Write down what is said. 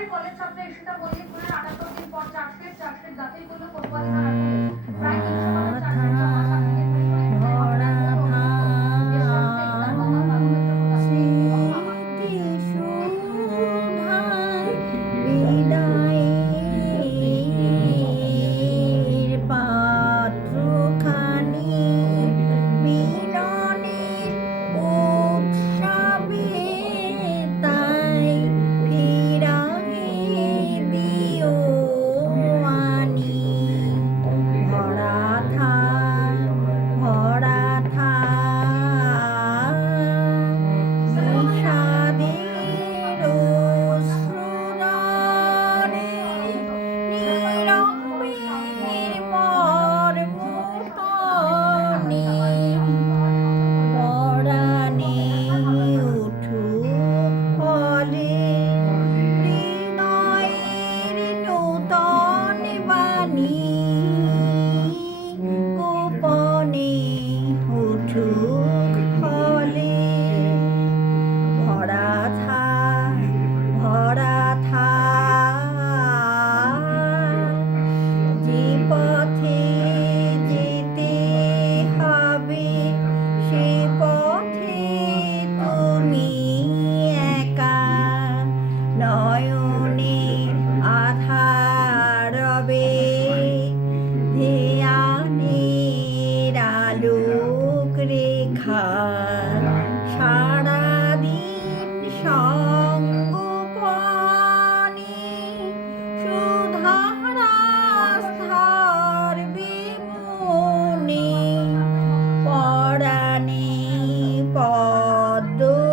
সরকারি কলেজ ছাত্র এসেটা বললে 78 দিন পর চার্জশিট দাখিল করলো কোতোয়ালি থানার পুলিশ। প্রায় 300 পাতার চার্জশিট জমা ছাত্রীকে গুলি করে নয়নের আধার রবে ধ্যানের আলোক রেখা সারাদিন সঙ্গোপনে সুধারাস্থার বিমনে পরাণে পদ্ম